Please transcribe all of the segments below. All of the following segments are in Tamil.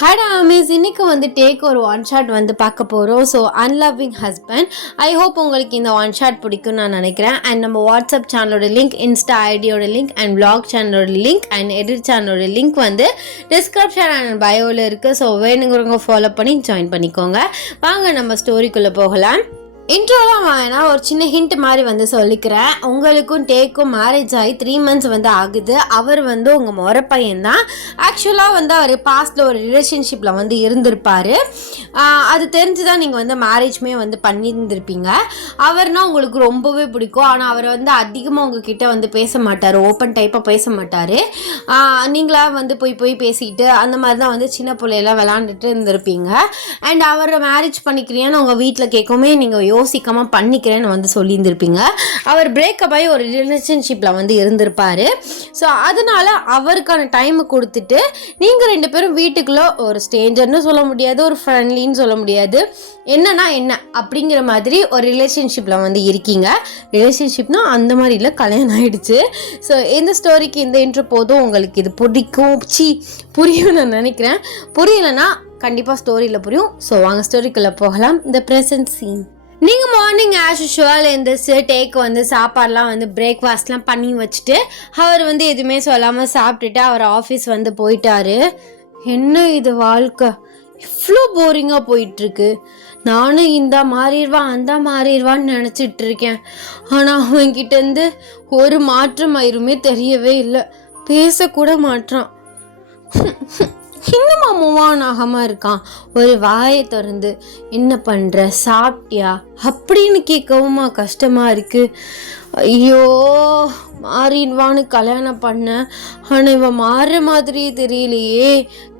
ஹாய் அமேஸ், இன்னைக்கு வந்து டேக் ஒரு ஒன் ஷாட் வந்து பார்க்க போகிறோம். So unloving husband. I hope உங்களுக்கு இந்த ஒன் ஷாட் பிடிக்கும்னு நான் நினைக்கிறேன். அண்ட் நம்ம வாட்ஸ்அப் சேனலோட லிங்க், இன்ஸ்டா ஐடியோட லிங்க் அண்ட் vlog சேனலோட லிங்க் அண்ட் எடிட் சேனலோட லிங்க் வந்து டிஸ்கிரிப்ஷன் அண்ட் பயோவில் இருக்குது. ஸோ வேணுங்கிறவங்க ஃபாலோ பண்ணி ஜாயின் பண்ணிக்கோங்க. வாங்க நம்ம ஸ்டோரிக்குள்ளே போகலாம். இன்ட்ரோலாம் வேணாம், ஒரு சின்ன ஹிண்ட் மாதிரி வந்து சொல்லிக்கிறேன். உங்களுக்கும் டேக்கும் மேரேஜ் ஆகி 3 months வந்து ஆகுது. அவர் வந்து உங்கள் முறை பையன்தான். ஆக்சுவலாக வந்து அவர் பாஸ்டில் ஒரு ரிலேஷன்ஷிப்பில் வந்து இருந்திருப்பார். அது தெரிஞ்சு தான் நீங்கள் வந்து மேரேஜ்மே வந்து பண்ணியிருந்திருப்பீங்க. அவர்னா உங்களுக்கு ரொம்பவே பிடிக்கும். ஆனால் அவர் வந்து அதிகமாக உங்ககிட்ட வந்து பேச மாட்டார், ஓப்பன் டைப்பாக பேச மாட்டார். நீங்களாக வந்து போய் பேசிக்கிட்டு அந்த மாதிரி தான் வந்து சின்ன பிள்ளையெல்லாம் விளாண்டுட்டு இருந்திருப்பீங்க. அண்ட் அவரை மேரேஜ் பண்ணிக்கிறியான்னு உங்கள் வீட்டில் கேட்குமே நீங்கள் யோசிக்காமல் பண்ணிக்கிறேன்னு வந்து சொல்லியிருந்திருப்பீங்க. அவர் பிரேக்கப் ஆகி ஒரு ரிலேஷன்ஷிப்பில் வந்து இருந்திருப்பார். ஸோ அதனால் அவருக்கான டைமை கொடுத்துட்டு நீங்கள் 2 பேரும் வீட்டுக்குள்ளே ஒரு ஸ்ட்ரேஞ்சர்னு சொல்ல முடியாது, ஒரு ஃப்ரெண்ட்லின்னு சொல்ல முடியாது, என்னன்னா என்ன அப்படிங்கிற மாதிரி ஒரு ரிலேஷன்ஷிப்பில் வந்து இருக்கீங்க. ரிலேஷன்ஷிப்னா அந்த மாதிரி இல்லை, கல்யாணம் ஆகிடுச்சு. ஸோ இந்த ஸ்டோரிக்கு இந்த இன்ட்ரோ போதும். உங்களுக்கு இது புரியும் நான் நினைக்கிறேன். புரியலைன்னா கண்டிப்பாக ஸ்டோரியில் புரியும். ஸோ வாங்க ஸ்டோரிக்குள்ளே போகலாம். இந்த ப்ரெசன்ட் சீன். நீங்கள் மார்னிங் ஆஸ் யூஷுவல் எந்திரிச்சு டேக் வந்து சாப்பாடெலாம் வந்து பிரேக்ஃபாஸ்ட்லாம் பண்ணி வச்சுட்டு அவர் வந்து எதுவுமே சொல்லாமல் சாப்பிட்டுட்டு அவர் ஆஃபீஸ் வந்து போயிட்டாரு. என்ன இது வாழ்க்கை, இவ்வளோ போரிங்காக போயிட்டுருக்கு. நானும் இந்த மாறிடுவான் அந்த மாறிடுவான்னு நினச்சிட்டு இருக்கேன். ஆனால் அவன்கிட்டேருந்து ஒரு மாற்றம் ஆயிருமே தெரியவே இல்லை. பேசக்கூட மாட்டான். இன்னுமா மூவான் ஆகாமல் இருக்கான். ஒரு வாயை திறந்து என்ன பண்ணுற, சாப்பிட்டியா அப்படின்னு கேட்கவுமா கஷ்டமாக இருக்குது. ஐயோ, மாறிடுவான்னு கல்யாணம் பண்ண, ஆனால் இவன் மாறுற மாதிரியே தெரியலையே.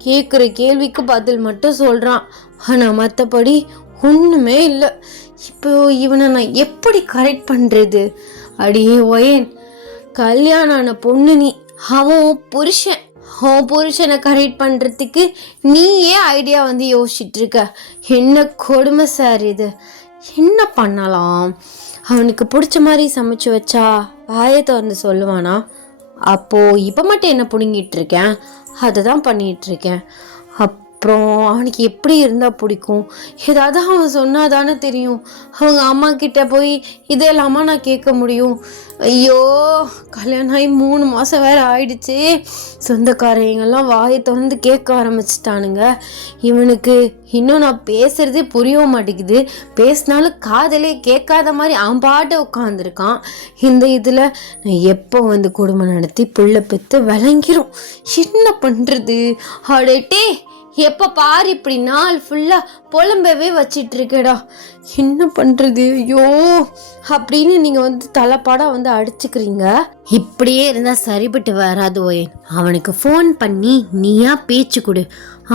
கேட்குற கேள்விக்கு பதில் மட்டும் சொல்கிறான், ஆனால் மற்றபடி ஒன்றுமே இல்லை. இப்போ இவனை நான் எப்படி கரெக்ட் பண்ணுறது? அடியே ஒயன், கல்யாணம் ஆன பொண்ணு நீ, அவன் புருஷனை கரெக்ட் பண்ணுறதுக்கு நீயே ஐடியா வந்து யோசிச்சுட்டு இருக்க. என்ன கொடுமை சார் இது. என்ன பண்ணலாம்? அவனுக்கு பிடிச்ச மாதிரி சமைச்சு வச்சா வாயை திறந்து சொல்லுவானா? அப்போது இப்போ மட்டும் என்ன பிடுங்கிட்டு இருக்கேன், அதை தான் பண்ணிகிட்ருக்கேன். அப்புறம் அவனுக்கு எப்படி இருந்தால் பிடிக்கும்? ஏதாவது அவன் சொன்னால் தானே தெரியும். அவங்க அம்மா கிட்ட போய் இதெல்லாமா நான் கேட்க முடியும்? ஐயோ, கல்யாணம் ஆகி 3 மாதம் வேறு ஆயிடுச்சு. சொந்தக்காரங்கெல்லாம் வாயை திறந்து கேட்க ஆரம்பிச்சிட்டானுங்க. இவனுக்கு இன்னும் நான் பேசுகிறதே புரிய மாட்டேங்குது. பேசினாலும் காதலே கேட்காத மாதிரி அவன் பாட்டு உட்காந்துருக்கான். இந்த இதில் நான் எப்போ வந்து குடும்பம் நடத்தி புள்ள பெற்று விளங்கிரும். என்ன பண்ணுறது? அடேட்டே, எப்போ பாரு இப்படி நாள் ஃபுல்லாக புலம்பவே வச்சிட்டு இருக்கேடா. என்ன பண்ணுறது? ஐயோ அப்படின்னு நீங்கள் வந்து தலைப்பாடாக வந்து அடிச்சுக்கிறீங்க. இப்படியே இருந்தால் சரிபட்டு வராது ஓயன். அவனுக்கு ஃபோன் பண்ணி நீயா பேச்சு கொடு.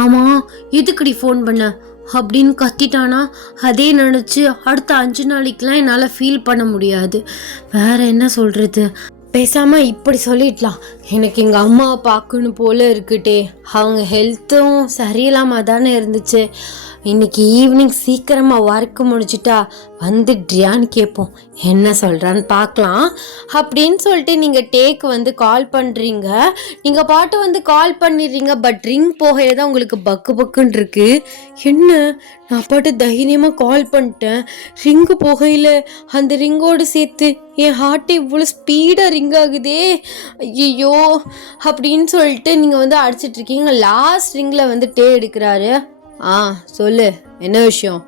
ஆமாம், இதுக்குடி ஃபோன் பண்ண அப்படின்னு கத்திட்டானா அதே நினச்சி அடுத்த 5 நாளைக்கெலாம் என்னால் ஃபீல் பண்ண முடியாது. வேற என்ன சொல்கிறது? பேசாமல் இப்படி சொல்லிடலாம், எனக்கு எங்கள் அம்மாவை பார்க்கணும் போல இருக்குட்டே. அவங்க ஹெல்த்தும் சரியில்லாமல் தானே இருந்துச்சு. இன்னைக்கு ஈவினிங் சீக்கிரமாக ஒர்க்கு முடிச்சுட்டா வந்துடுறியான்னு கேட்போம். என்ன சொல்கிறான்னு பார்க்கலாம் அப்படின்னு சொல்லிட்டு நீங்கள் டேக்கு வந்து கால் பண்ணுறீங்க. நீங்கள் பாட்டு வந்து கால் பண்ணிடுறீங்க. பட் ரிங் போகையில தான் உங்களுக்கு பக்குன்னு இருக்கு. என்ன, நான் பாட்டு தைரியமாக கால் பண்ணிட்டேன். ரிங்கு போகையில் அந்த ரிங்கோடு சேர்த்து என் ஹார்ட் இவ்வளோ ஸ்பீடாக ரிங் ஆகுதே. ஐயோ அப்படின்னு சொல்லிட்டு நீங்கள் வந்து அடிச்சிட்ருக்கீங்க. லாஸ்ட் ரிங்கில் வந்து டே எடுக்கிறாரு. சொல்லு, என்ன விஷயம்?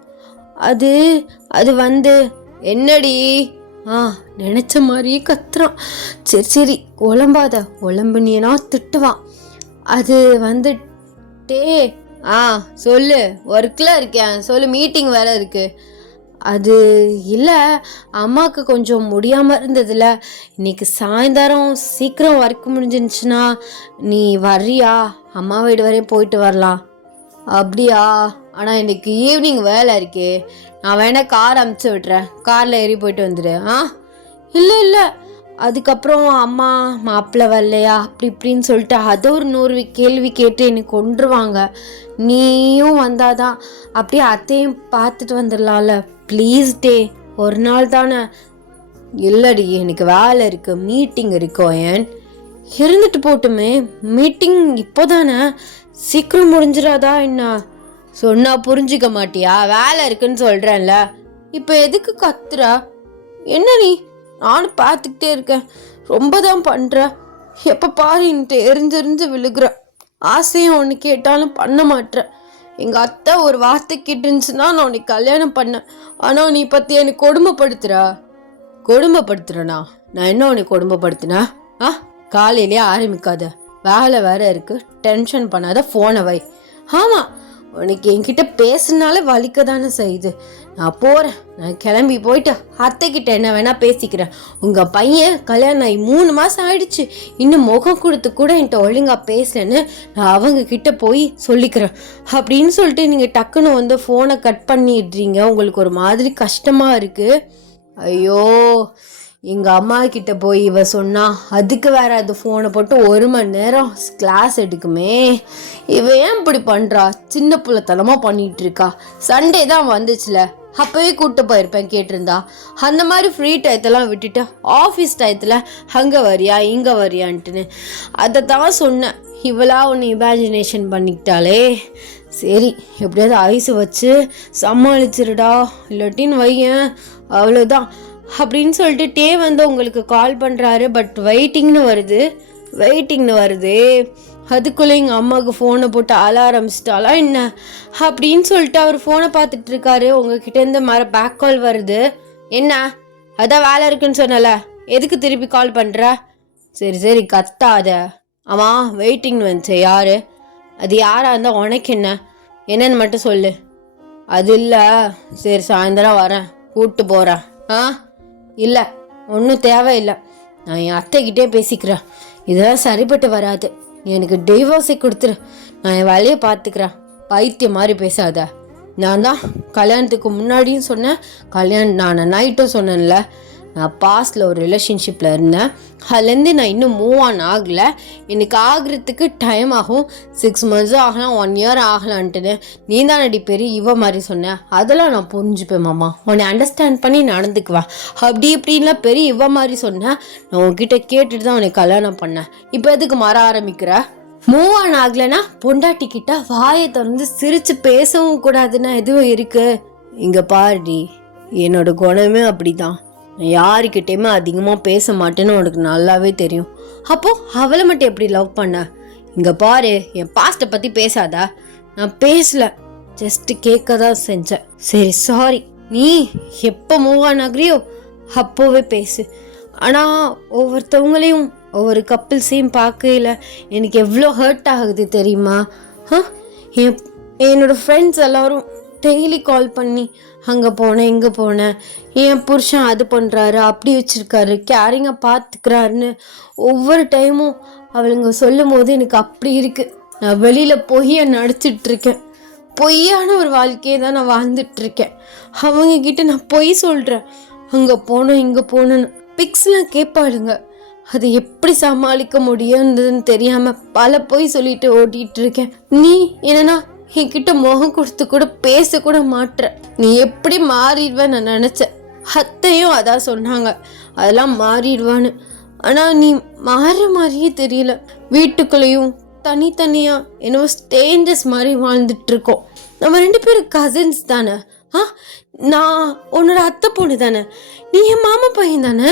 அது வந்து என்னடி? நினச்ச மாதிரியே கத்துறான். சரி உழம்புனியனா திட்டுவான். அது வந்துட்டே சொல்லு, ஒர்க்கில் இருக்கேன், சொல்லு, மீட்டிங் வேறு இருக்குது. அது இல்லை, அம்மாவுக்கு கொஞ்சம் முடியாமல் இருந்ததில்ல. இன்னைக்கு சாயந்தரம் சீக்கிரம் ஒர்க் முடிஞ்சிருந்துச்சுன்னா நீ வர்றியா? அம்மா வீடு வரையும் போயிட்டு வரலாம். அப்படியா? ஆனால் இன்னைக்கு ஈவினிங் வேலை இருக்கே, நான் வேணா கார் அமுச்சு விட்டுறேன், காரில் ஏறி போயிட்டு வந்துடு. இல்லை, அதுக்கப்புறம் அம்மா மாப்பிள்ளை வரலையா அப்படி இப்படின்னு சொல்லிட்டு அதை ஒரு 100 கேள்வி கேட்டு என்னை கொன்றுவாங்க. நீயும் வந்தாதான் அப்படியே அத்தையும் பார்த்துட்டு வந்துடலாம்ல. ப்ளீஸ் டே, ஒரு நாள் தானே. இல்லடி, எனக்கு வேலை இருக்குது, மீட்டிங் இருக்கோ. ஏன் இருந்துட்டு போட்டுமே, மீட்டிங் இப்போ தானே. சீக்கிரம் முடிஞ்சிடாதா என்ன? சொன்னா புரிஞ்சுக்க மாட்டியா? வேலை இருக்குன்னு சொல்கிறேன்ல. இப்போ எதுக்கு கத்துறா? என்ன நீ? நானும் பார்த்துக்கிட்டே இருக்கேன். ரொம்ப தான் பண்ணுற. எப்போ பாரு என்கிட்ட எரிஞ்செறிஞ்சு விழுகிற. ஆசையும் ஒன்று கேட்டாலும் பண்ண மாட்டேன். எங்கள் அத்தை ஒரு வார்த்தை கேட்டுருந்துச்சுன்னா நான் உனக்கு கல்யாணம் பண்ணேன். ஆனால் நீ பற்றி எனக்கு கொடுமைப்படுத்துறனா? நான் என்ன உனக்கு கொடுமைப்படுத்தினா? காலையிலேயே ஆரம்பிக்காத. வேலை வேற இருக்கு. டென்ஷன் பண்ணாத. ஃபோனை வை. ஆமாம், உனக்கு என்கிட்ட பேசுனாலே வலிக்க தானே செய்யுது. நான் போகிறேன். நான் கிளம்பி போயிட்டு அத்தைக்கிட்ட என்ன வேணால் பேசிக்கிறேன். உங்கள் பையன் கல்யாணம் ஆகி 3 மாதம் ஆயிடுச்சு. இன்னும் முகம் கொடுத்து கூட என்கிட்ட ஒழுங்காக பேசலன்னு நான் அவங்கக்கிட்ட போய் சொல்லிக்கிறேன் அப்படின்னு சொல்லிட்டு நீங்கள் டக்குன்னு வந்து ஃபோனை கட் பண்ணிடுறீங்க. உங்களுக்கு ஒரு மாதிரி கஷ்டமாக இருக்குது. ஐயோ, எங்கள் அம்மா கிட்ட போய் இவ சொன்னா அதுக்கு வேற அது ஃபோனை போட்டு 1 மணி நேரம் கிளாஸ் எடுக்குமே. இவ ஏன் இப்படி பண்ணுறா? சின்ன பிள்ளைத்தனமாக பண்ணிகிட்டு இருக்கா. சண்டே தான் வந்துச்சுல, அப்போவே கூப்பிட்டு போயிருப்பேன் கேட்டிருந்தா. அந்த மாதிரி ஃப்ரீ டயத்தெல்லாம் விட்டுட்டு ஆஃபீஸ் டயத்தில் அங்கே வரியா இங்கே வரியான்ட்டுன்னு அதை தான் சொன்னேன். இவளா ஒன்று இமேஜினேஷன் பண்ணிக்கிட்டாலே. சரி, எப்படியாவது ஐஸ் வச்சு சமாளிச்சிருடா, இல்லாட்டின்னு வையன் அவ்வளோதான் அப்படின்னு சொல்லிட்டு வந்து உங்களுக்கு கால் பண்ணுறாரு. பட் வெயிட்டிங்னு வருது. அதுக்குள்ளே எங்கள் அம்மாவுக்கு ஃபோனை போட்டு அழ ஆரம்பிச்சிட்டாலா என்ன அப்படின்னு சொல்லிட்டு அவர் ஃபோனை பார்த்துட்டு இருக்காரு. உங்ககிட்டேருந்து பேக் கால் வருது. என்ன? அதான் வேலை இருக்குன்னு சொன்னல, எதுக்கு திருப்பி கால் பண்ணுற? சரி கத்தாத. ஆமாம், வெயிட்டிங்னு வந்துச்சு. யார் அது? யாராக இருந்தால் உனக்கு என்னன்னு மட்டும் சொல்லு. அது இல்லை. சரி, சாயந்தரம் வரேன், கூப்பிட்டு போகிறேன். இல்லை, ஒன்றும் தேவையில்லை. நான் என் அத்தைக்கிட்டே பேசிக்கிறேன். இதெல்லாம் சரிப்பட்டு வராது. எனக்கு டிவோர்ஸை கொடுத்துரு. நான் என் வேலையை பார்த்துக்கிறேன். பைத்தியம் மாதிரி பேசாத. நான் தான் கல்யாணத்துக்கு முன்னாடியும் சொன்னேன், நான் நைட்டும் சொன்னேன்ல, நான் பாஸ்டில் ஒரு ரிலேஷன்ஷிப்பில் இருந்தேன். அதுலேருந்து நான் இன்னும் மூவ் ஆன் ஆகலை. எனக்கு ஆகிறதுக்கு டைம் ஆகும். 6 months ஆகலாம், 1 year ஆகலான்ட்டுன்னு நீ தான் அடி பெரிய இவ மாதிரி சொன்னேன். அதெல்லாம் நான் புரிஞ்சுப்பேன் மாமா, உன்னை அண்டர்ஸ்டாண்ட் பண்ணி நடந்துக்குவேன். அப்படி இப்படின்லாம் பெரிய இவ மாதிரி சொன்னேன். நான் உன்கிட்ட கேட்டுட்டு தான் உனக்கு கல்யாணம் பண்ணேன். இப்போ எதுக்கு மாற ஆரம்பிக்கிற? மூவ் ஆன் ஆகலைன்னா பொண்டாட்டிக்கிட்ட வாயை திறந்து சிரித்து பேசவும் கூடாதுன்னா எதுவும் இருக்கு? இங்கே பாருடி, என்னோட குணமே அப்படிதான். நான் யாருக்கிட்டேயுமே அதிகமாக பேச மாட்டேன்னு உனக்கு நல்லாவே தெரியும். அப்போது அவளை மட்டும் எப்படி லவ் பண்ண? இங்கே பாரு, என் பாஸ்ட்டை பற்றி பேசாதா. நான் பேசலை, ஜஸ்ட்டு கேட்க தான் செஞ்சேன். சரி, சாரி. நீ எப்போ மூவ் ஆன் ஆகிறியோ அப்போவே பேசு. ஆனால் ஒவ்வொருத்தவங்களையும் ஒவ்வொரு கப்பிள்ஸையும் பார்க்கல எனக்கு எவ்வளோ ஹர்ட் ஆகுது தெரியுமா? என்னோடய ஃப்ரெண்ட்ஸ் எல்லோரும் டெய்லி கால் பண்ணி அங்கே போனேன் இங்கே போனேன், என் புருஷன் அது பண்ணுறாரு, அப்படி வச்சுருக்காரு, கேரிங்காக பார்த்துக்கிறாருன்னு ஒவ்வொரு டைமும் அவளுங்க சொல்லும் போது எனக்கு அப்படி இருக்குது. நான் வெளியில் பொய்யை நடிச்சிட்ருக்கேன். பொய்யான ஒரு வாழ்க்கையை தான் நான் வாழ்ந்துட்டுருக்கேன். அவங்கக்கிட்ட நான் பொய் சொல்கிறேன். அங்கே போனோம் இங்கே போனோன்னு பிக்ஸ்லாம் கேட்பாளுங்க. அதை எப்படி சமாளிக்க முடியும்னு தெரியாமல் பல பொய் சொல்லிட்டு ஓட்டிகிட்ருக்கேன். நீ என்னன்னா என்கிட்ட முகம் கொடுத்து கூட பேச கூட மாட்டுற. நீ எப்படி மாறிடுவேன்னு நான் நினச்சேன். அத்தையும் அதான் சொன்னாங்க, அதெல்லாம் மாறிடுவான்னு. ஆனால் நீ மாற மாதிரியே தெரியல. வீட்டுக்குள்ளேயும் தனித்தனியாக என்னவோ ஸ்டேஞ்சஸ் மாதிரி வாழ்ந்துட்டுருக்கோம். நம்ம 2 பேரும் கசின்ஸ் தானே. நான் உன்னோட அத்தை பொண்ணு தானே, நீ என் மாமா பையன் தானே.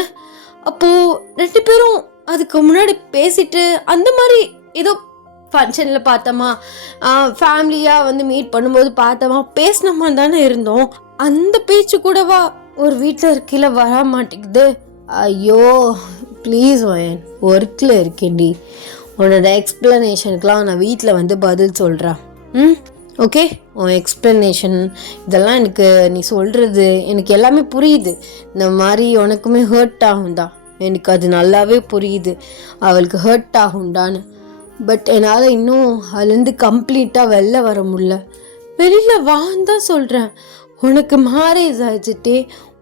அப்போது 2 பேரும் அதுக்கு முன்னாடி பேசிட்டு அந்த மாதிரி ஏதோ ஃபங்க்ஷனில் பார்த்தோமா, ஃபேமிலியாக வந்து மீட் பண்ணும்போது பார்த்தோமா, பேசினோமா தானே இருந்தோம். அந்த பேச்சு கூடவா ஒரு வீட்டில் இருக்கையில் வர மாட்டேங்குது? ஐயோ ப்ளீஸ் வயன், ஒர்க்கில் இருக்கேன்டி. உன்னோட எக்ஸ்ப்ளனேஷனுக்கெலாம் நான் வீட்டில் வந்து பதில் சொல்கிறேன். ஓகே, உன் எக்ஸ்ப்ளனேஷன் இதெல்லாம் எனக்கு நீ சொல்கிறது எனக்கு எல்லாமே புரியுது. இந்த மாதிரி உனக்குமே ஹர்ட் ஆகும் தான், எனக்கு அது நல்லாவே புரியுது. அவளுக்கு ஹர்ட் ஆகும்டான்னு. பட் என்னால் இன்னும் அதுலேருந்து கம்ப்ளீட்டாக வெளில வர முடியல. வெளியில் வான்னு தான் சொல்கிறேன். உனக்கு மேரேஜ் ஆகிடுச்சிட்டே,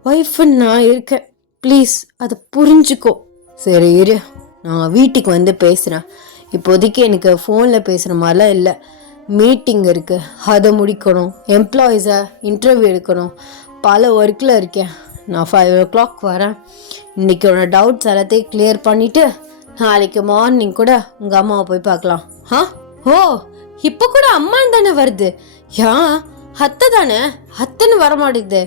ஒய்ஃபுன்னு நான் இருக்கேன். ப்ளீஸ் அதை புரிஞ்சுக்கோ. சரி இரு, நான் வீட்டுக்கு வந்து பேசுகிறேன். இப்போதைக்கு எனக்கு ஃபோனில் பேசுகிற மாதிரிலாம் இல்லை. மீட்டிங் இருக்குது, அதை முடிக்கணும். எம்ப்ளாயீஸை இன்டர்வியூ எடுக்கணும். பல ஒர்க்கில் இருக்கேன். நான் 5 o'clock வரேன். இன்றைக்கி உன்னோட டவுட்ஸ் எல்லாத்தையும் கிளியர் பண்ணிவிட்டு நாளைக்கு மார்னிங் கூட உங்கள் அம்மாவை போய் பார்க்கலாம். ஓ இப்ப கூட அம்மான்னு தானே வருது. ஏன் அத்தை தானே, அத்தைன்னு வரமாட்டேங்குது.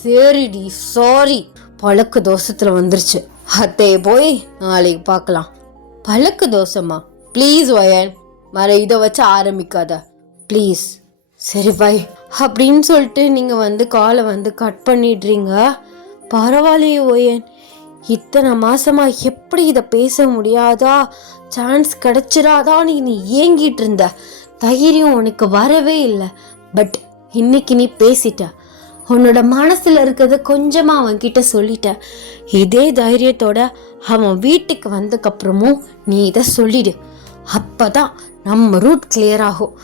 சரிடி, சாரி, பழக்க தோசத்துல வந்துருச்சு. அத்தைய போய் நாளைக்கு பார்க்கலாம். பழக்க தோசமா? ப்ளீஸ் வயன், மற இதை வச்சு ஆரம்பிக்காத ப்ளீஸ். சரி பாய் அப்படின்னு சொல்லிட்டு நீங்கள் காலை கட் பண்ணிடுறீங்க. பரவாயில்லையே ஓயன், இத்தனை மாசமா எப்படி இதை பேச முடியாதா, சான்ஸ் கிடைச்சிடாதான்னு நீ ஏங்கிட்டு இருந்த. தைரியம் உனக்கு வரவே இல்லை. பட் இன்னைக்கு நீ பேசிட்ட. உன்னோட மனசுல இருக்கிறத கொஞ்சமா அவன்கிட்ட சொல்லிட்ட. இதே தைரியத்தோட அவன் வீட்டுக்கு வந்ததுக்கப்புறமும் நீ இதை சொல்லிடு. அப்பதான் நம்ம ரூட் கிளியர் ஆகும்.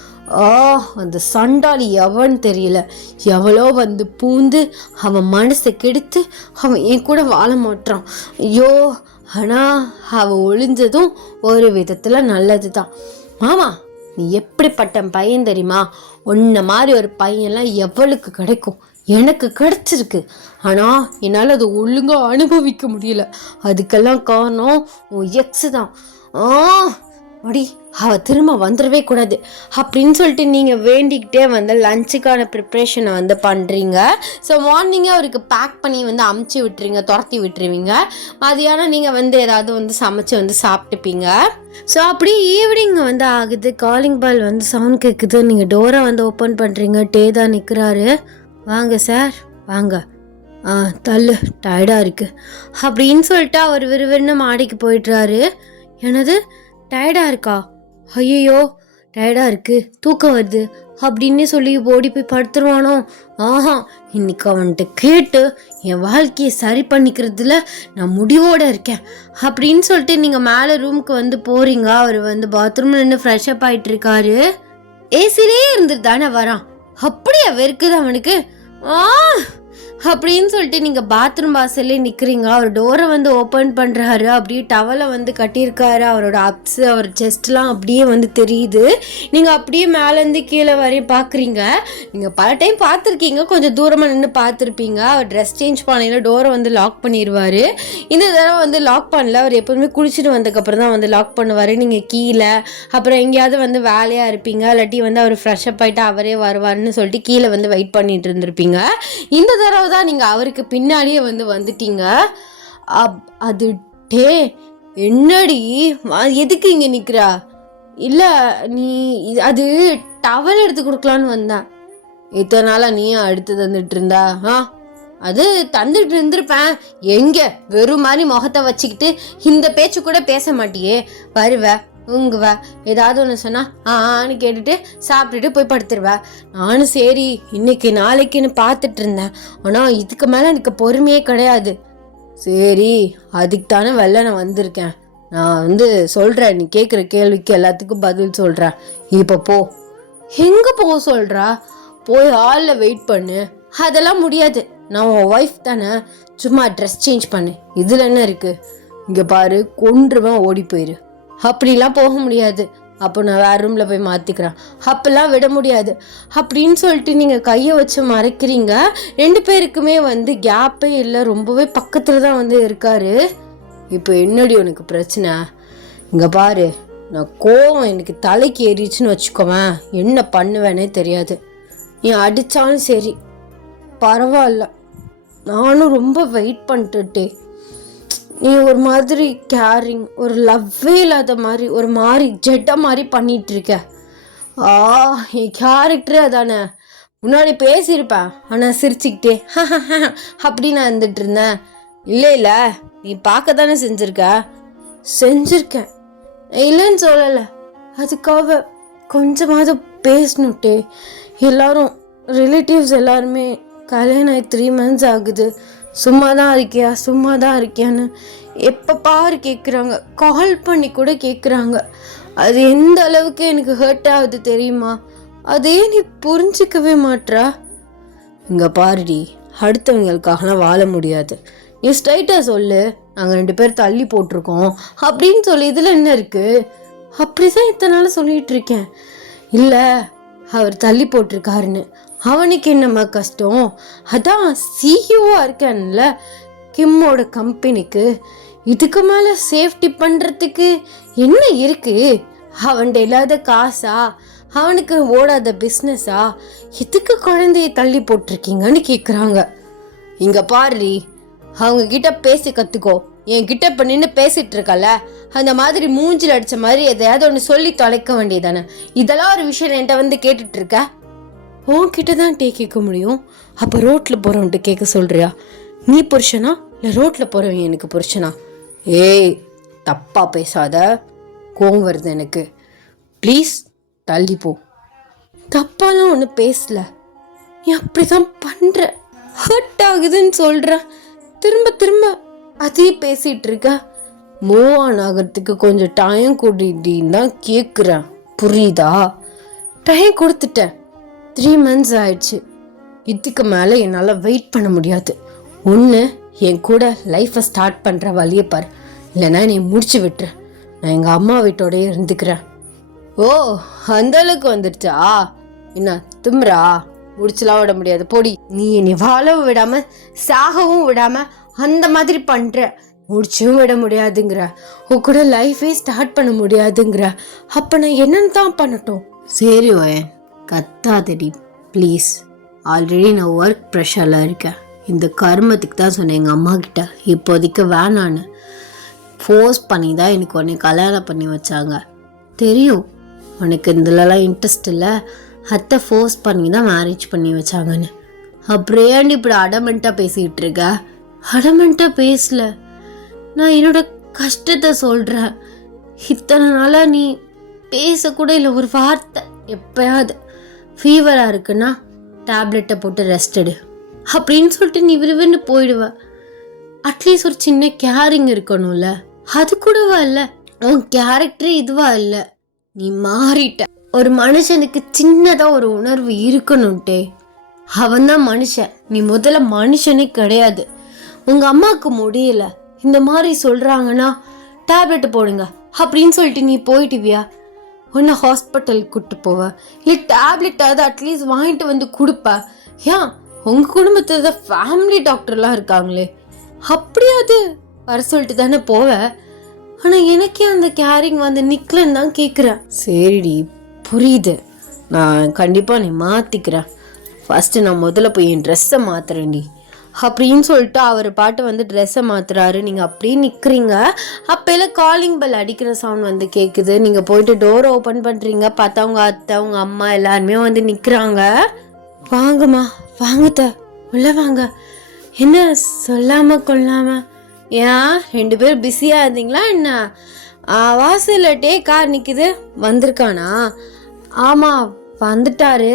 அந்த சண்டாளி எவன்னு தெரியல, எவ்வளோ பூந்து அவன் மனசை கெடுத்து அவன் என் கூட வாழ மாட்டான். ஐயோ, ஆனால் அவன் ஒளிஞ்சதும் ஒரு விதத்தில் நல்லது தான். மாமா, நீ எப்படிப்பட்ட பையன் தெரியுமா? உன்ன மாதிரி ஒரு பையன்லாம் எவ்வளவுக்கு கிடைக்கும்? எனக்கு கிடைச்சிருக்கு. ஆனால் என்னால் அதை ஒழுங்காக அனுபவிக்க முடியல. அதுக்கெல்லாம் காரணம் உன் எக்ஸு தான். மடி, அவள் திரும்ப வந்துடவே கூடாது அப்படின்னு சொல்லிட்டு நீங்கள் வேண்டிக்கிட்டே லஞ்சுக்கான ப்ரிப்ரேஷனை பண்ணுறீங்க. ஸோ மார்னிங்கே அவருக்கு பேக் பண்ணி அமுச்சு விட்டுறீங்க, துரத்தி விட்டுருவீங்க. மதியானம் நீங்கள் ஏதாவது சமைச்சு சாப்பிட்டுப்பீங்க. ஸோ அப்படியே ஈவினிங் ஆகுது. காலிங் பால் சவுண்ட் கேட்குது. நீங்கள் டோரை ஓப்பன் பண்ணுறீங்க. டே தான் நிற்கிறாரு. வாங்க சார், வாங்க. தள்ளு, டயர்டாக இருக்குது அப்படின்னு சொல்லிட்டு அவர் விறுவிறுன்னு மாடிக்கு போயிட்டுறாரு. எனது டயர்டாக இருக்கா? ஐயோ, டயர்டாக இருக்குது, தூக்கம் வருது அப்படின்னு சொல்லி ஓடி போய் படுத்துருவானோ? இன்னைக்கு அவன்கிட்ட கேட்டு என் வாழ்க்கையை சரி பண்ணிக்கிறதுல நான் முடிவோடு இருக்கேன் அப்படின்னு சொல்லிட்டு நீங்கள் மேலே ரூமுக்கு போகிறீங்க. அவர் பாத்ரூமில் நின்று ஃப்ரெஷ்அப் ஆகிட்டு இருக்காரு. ஏசிலே இருந்துட்டு தானே வரான். அப்படியே வெறுக்குது அவனுக்கு அப்படின்னு சொல்லிட்டு நீங்கள் பாத்ரூம் வாசல்லே நிற்கிறீங்க. அவர் டோரை ஓப்பன் பண்ணுறாரு. அப்படியே டவலை கட்டியிருக்காரு. அவரோட அப்ஸ், அவர் செஸ்ட்லாம் அப்படியே தெரியுது. நீங்கள் அப்படியே மேலேருந்து கீழே வரையும் பார்க்குறீங்க. நீங்கள் பல டைம் பார்த்துருக்கீங்க, கொஞ்சம் தூரமாக நின்று பார்த்துருப்பீங்க. அவர் ட்ரெஸ் சேஞ்ச் பண்ணையில் டோரை லாக் பண்ணிடுவார். இந்த தடவை லாக் பண்ணல. அவர் எப்போதுமே குளிச்சுட்டு வந்ததுக்கப்புறம் தான் லாக் பண்ணுவார். நீங்கள் கீழே அப்புறம் எங்கேயாவது வேலையாக இருப்பீங்க, இல்லாட்டி அவர் ஃப்ரெஷ்அப் ஆகிட்டு அவரே வருவார்னு சொல்லிட்டு கீழே வெயிட் பண்ணிட்டு இருந்திருப்பீங்க. இந்த தடவை தான் நீங்கள் அவருக்கு பின்னாடியே வந்துட்டீங்க. அது டே என்னடி, எதுக்கு இங்கே நிற்கிறா? இல்லை, நீ அது டவல் எடுத்து கொடுக்கலான்னு வந்தேன். இத்தனை நாளாக நீ அடுத்து தந்துட்டு இருந்தா? அது தந்துட்டு இருந்திருப்பேன். எங்கே வெறும் மாதிரி முகத்தை வச்சுக்கிட்டு இந்த பேச்சு கூட பேச மாட்டியே. வருவ, உங்குவ, ஏதாவது ஒன்று சொன்னா ஆன்னு கேட்டுட்டு சாப்பிட்டுட்டு போய் படுத்துருவேன். நானும் சரி இன்னைக்கு நாளைக்குன்னு பார்த்துட்டு இருந்தேன். ஆனால் இதுக்கு மேலே எனக்கு பொறுமையே கிடையாது. சரி, அதுக்கு தானே வெளில நான் வந்திருக்கேன். நான் சொல்கிறேன், நீ கேட்குற கேள்விக்கு எல்லாத்துக்கும் பதில் சொல்கிறேன். இப்போ போ. எங்கே போக சொல்கிறா? போய் ஹாலில் வெயிட் பண்ணு. அதெல்லாம் முடியாது, நான் உன் ஒய்ஃப் தானே. சும்மா ட்ரெஸ் சேஞ்ச் பண்ணு, இதில் என்ன இருக்குது? இங்கே பாரு, கொன்றுவேன், ஓடி போயிரு. அப்படிலாம் போக முடியாது. அப்போ நான் வேற ரூமில் போய் மாற்றிக்கிறேன். அப்பெல்லாம் விட முடியாது அப்படின்னு சொல்லிட்டு நீங்கள் கையை வச்சு மறைக்கிறீங்க. ரெண்டு பேருக்குமே கேப்பே இல்லை, ரொம்பவே பக்கத்தில் தான் இருக்காரு. இப்போ என்னடி உனக்கு பிரச்சனை? இங்கே பாரு, நான் கோவம் எனக்கு தலைக்கு ஏறிச்சுன்னு வச்சுக்கோவேன், என்ன பண்ணுவேனே தெரியாது. நீ அடித்தாலும் சரி பரவாயில்ல, நானும் ரொம்ப வெயிட் பண்ணிட்டுட்டே. நீ ஒரு மாதிரி கேரிங், ஒரு லவ்வே இல்லாத மாதிரி, ஒரு மாதிரி ஜெட்டை மாதிரி பண்ணிட்டு இருக்க. என் கேரக்டரே அதானே. முன்னாடி பேசியிருப்பேன், ஆனால் சிரிச்சுக்கிட்டே அப்படி நான் இருந்துட்டு இருந்தேன். இல்லை, நீ பார்க்க தானே செஞ்சிருக்கேன், இல்லைன்னு சொல்லலை. அதுக்காக கொஞ்சமாவது பேசணுட்டே. எல்லாரும் ரிலேட்டிவ்ஸ் எல்லாருமே கல்யாணம் ஆகி 3 months ஆகுது, சும்மா தான் இருக்கியான்னு எப்போ பாரு கேட்குறாங்க. கால் பண்ணி கூட கேட்குறாங்க. அது எந்த அளவுக்கு எனக்கு ஹர்ட் ஆகுது தெரியுமா? அதே நீ புரிஞ்சிக்கவே மாட்றா. இங்கே பாருடி, அடுத்தவங்களுக்காகலாம் வாழ முடியாது. நீ ஸ்ட்ரைட்டாக சொல்லு, நாங்கள் 2 பேர் தள்ளி போட்டிருக்கோம் அப்படின்னு சொல்லி, இதில் என்ன இருக்குது? அப்படி தான் இத்தனை நாள் சொல்லிகிட்டு இருக்கேன். இல்லை, அவர் தள்ளி போட்டிருக்காருன்னு. அவனுக்கு என்னம்மா கஷ்டம்? அதான் சிஇஓவாக இருக்கான்ல கிம்மோட கம்பெனிக்கு. இதுக்கு மேலே சேஃப்டி பண்ணுறதுக்கு என்ன இருக்குது அவன்கிட்ட இல்லாத காசா, அவனுக்கு ஓடாத பிஸ்னஸா, எதுக்கு குழந்தைய தள்ளி போட்டிருக்கீங்கன்னு கேட்குறாங்க. இங்க பாரு, அவங்க கிட்ட பேசி கத்துக்கோ. என்கிட்ட இப்ப நின்று பேசிட்டு இருக்கல, அந்த மாதிரி மூஞ்சில் அடிச்ச மாதிரி எதையாவது ஒன்று சொல்லி தொலைக்க வேண்டியதானே. இதெல்லாம் ஒரு விஷயம் என்கிட்ட வந்து கேட்டுட்டு இருக்க. உன்கிட்ட தான் கேட்க முடியும். அப்ப ரோட்ல போறவன்ட்டு கேட்க சொல்றியா? நீ புருஷனா இல்லை ரோட்ல போறவன் எனக்கு புருஷனா? ஏய், தப்பா பேசாத, கோவம் வருது எனக்கு. ப்ளீஸ் தள்ளி போ. தப்பாலாம் ஒன்றும் பேசல, நீ அப்படிதான் பண்ற, ஹர்ட் ஆகுதுன்னு சொல்ற. திரும்ப திரும்ப அதே பேசிட்டு இருக்க. மூவ் ஆன் ஆகிறதுக்கு கொஞ்சம் டைம் கொடுன்னு தான் கேட்குறேன், புரியுதா? டைம் கொடுத்துட்டேன், 3 months ஆயிடுச்சு. இதுக்கு மேலே என்னால் வெயிட் பண்ண முடியாது. ஒன்று என் கூட லைஃப்பை ஸ்டார்ட் பண்ணுற வழியை பாரு, இல்லைன்னா நீ முடிச்சு விட்டுறேன். நான் எங்கள் அம்மா வீட்டோடய இருந்துக்கிறேன். ஓ, அந்த அளவுக்கு வந்துடுச்சா? என்ன திம்ரா? முடிச்சுலாம் விட முடியாது, பொடி. நீ என்னை வாழவும் விடாம சாகவும் விடாம அந்த மாதிரி பண்ற. முடிச்சும் விட முடியாதுங்கிற, உன் கூட லைஃபே ஸ்டார்ட் பண்ண முடியாதுங்கிற. அப்ப நான் என்னன்னு தான் பண்ணட்டும்? சரி ஓயன், கத்தாதடி ப்ளீஸ். ஆல்ரெடி நான் ஒர்க் ப்ரெஷரில் இருக்கேன். இந்த கர்மத்துக்கு தான் சொன்னேன் எங்கள் அம்மா கிட்ட, இப்போதைக்கு வேணான்னு. ஃபோர்ஸ் பண்ணி தான் எனக்கு உன்னை கல்யாணம் பண்ணி வச்சாங்க. தெரியும் உனக்கு இதுலலாம் இன்ட்ரெஸ்ட் இல்லை, அத்தை ஃபோர்ஸ் பண்ணி தான் மேரேஜ் பண்ணி வச்சாங்கன்னு. அப்புறம் ஏன்டி இப்படி அடமெண்ட்டாக பேசிகிட்டு இருக்க? அடமெண்ட்டாக பேசல, நான் என்னோட கஷ்டத்தை சொல்கிறேன். இத்தனை நாளாக நீ பேசக்கூட இல்லை ஒரு வார்த்தை. எப்போயாவது ஃபீவராக இருக்குன்னா டேப்லெட்டை போட்டு ரெஸ்ட் எடு அப்படின்னு சொல்லிட்டு நீ விறுவிறுன்னு போயிடுவ. அட்லீஸ்ட் ஒரு சின்ன கேரிங் இருக்கணும்ல, அது கூடவா இல்லை? உன் கேரக்டரே இதுவா இல்லை. நீ மாறிட்ட. ஒரு மனுஷனுக்கு சின்னதாக ஒரு உணர்வு இருக்கணும்ட்டே, அவன் தான் மனுஷன். நீ முதல்ல மனுஷனே கிடையாது. உங்கள் அம்மாவுக்கு முடியல, இந்த மாதிரி சொல்கிறாங்கன்னா டேப்லெட்டு போடுங்க அப்படின்னு சொல்லிட்டு நீ போயிட்டுவியா? ஒன்று ஹாஸ்பிட்டலுக்கு கூப்பிட்டு போவ, இல்லை டேப்லெட்டாவது அட்லீஸ்ட் வாங்கிட்டு வந்து கொடுப்ப. ஏன் உங்கள் குடும்பத்தில் தான் ஃபேமிலி டாக்டர்லாம் இருக்காங்களே, அப்படியாவது வர சொல்லிட்டு தானே போவ. ஆனால் எனக்கே அந்த கேரிங் வந்து நிற்கலன்னு தான் கேட்குறேன். சரிடி, புரியுது, நான் கண்டிப்பாக நீ மாற்றிக்கிறேன். ஃபஸ்ட்டு நான் முதல்ல போய் என் ட்ரெஸ்ஸை மாற்றுறேன்டி அப்படின்னு சொல்லிட்டு அவர் பாட்டு வந்து ட்ரெஸ்ஸை மாற்றுறாரு. நீங்கள் அப்படியே நிற்கிறீங்க. அப்போல்லாம் காலிங் பெல் அடிக்கிற சவுண்ட் வந்து கேட்குது. நீங்கள் போயிட்டு டோரை ஓப்பன் பண்ணுறீங்க. பார்த்தா உங்கள் அத்தை, உங்கள் அம்மா எல்லாருமே வந்து நிற்கிறாங்க. வாங்கம்மா, வாங்கத்த, உள்ள வாங்க. என்ன சொல்லாமல் கொள்ளாமல்? ஏன் 2 பேர் பிஸியாக இருந்தீங்களா என்ன? வாசல்ல கார் நிற்குது. வந்திருக்கானா? ஆமாம், வந்துட்டாரு.